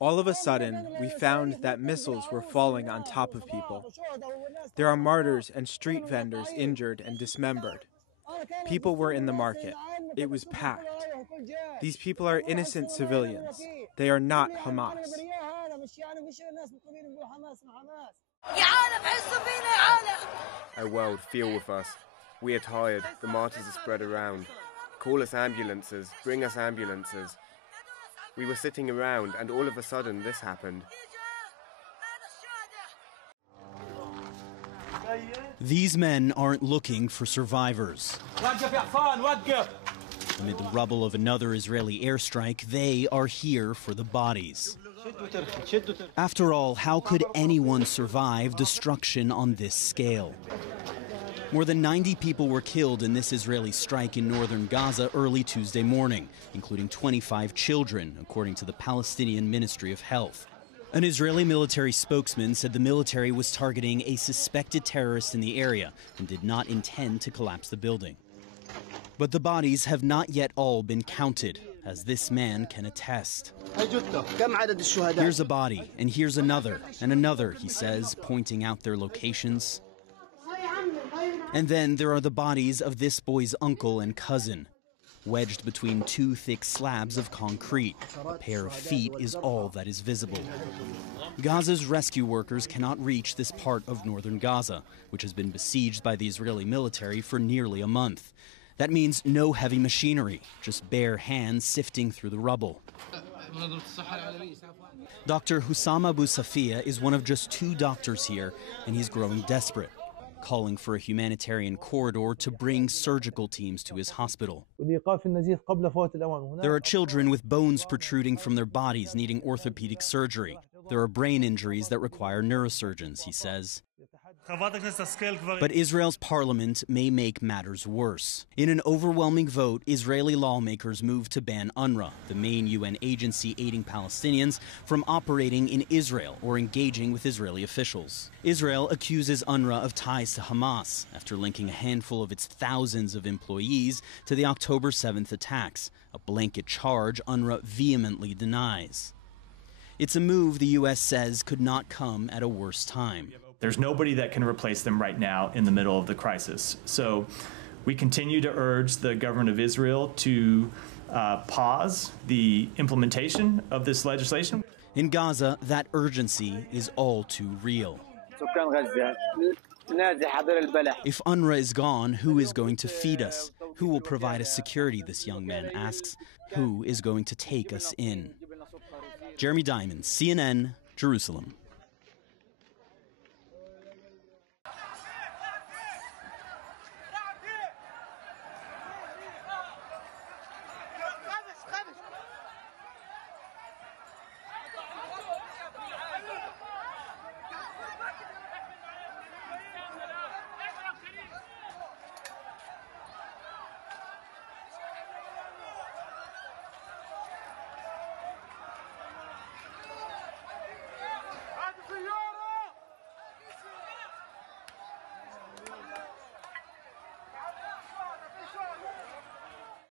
All of a sudden, we found that missiles were falling on top of people. There are martyrs and street vendors injured and dismembered. People were in the market. It was packed. These people are innocent civilians. They are not Hamas. Our world, feel with us. We are tired. The martyrs are spread around. Call us ambulances. Bring us ambulances. We were sitting around, and all of a sudden, this happened. These men aren't looking for survivors. Amid the rubble of another Israeli airstrike, they are here for the bodies. After all, how could anyone survive destruction on this scale? More than 90 people were killed in this Israeli strike in northern Gaza early Tuesday morning, including 25 children, according to the Palestinian Ministry of Health. An Israeli military spokesman said the military was targeting a suspected terrorist in the area and did not intend to collapse the building. But the bodies have not yet all been counted, as this man can attest. Here's a body, and here's another, and another, he says, pointing out their locations. And then there are the bodies of this boy's uncle and cousin. Wedged between two thick slabs of concrete, a pair of feet is all that is visible. Gaza's rescue workers cannot reach this part of northern Gaza, which has been besieged by the Israeli military for nearly a month. That means no heavy machinery, just bare hands sifting through the rubble. Dr. Hussam Abu Safiya is one of just 2 doctors here, and he's growing desperate, calling for a humanitarian corridor to bring surgical teams to his hospital. There are children with bones protruding from their bodies needing orthopedic surgery. There are brain injuries that require neurosurgeons, he says. But Israel's parliament may make matters worse. In an overwhelming vote, Israeli lawmakers moved to ban UNRWA, the main UN agency aiding Palestinians, from operating in Israel or engaging with Israeli officials. Israel accuses UNRWA of ties to Hamas after linking a handful of its thousands of employees to the October 7th attacks, a blanket charge UNRWA vehemently denies. It's a move the U.S. says could not come at a worse time. There's nobody that can replace them right now in the middle of the crisis. So we continue to urge the government of Israel to pause the implementation of this legislation. In Gaza, that urgency is all too real. If UNRWA is gone, who is going to feed us? Who will provide us security, this young man asks. Who is going to take us in? Jeremy Diamond, CNN, Jerusalem.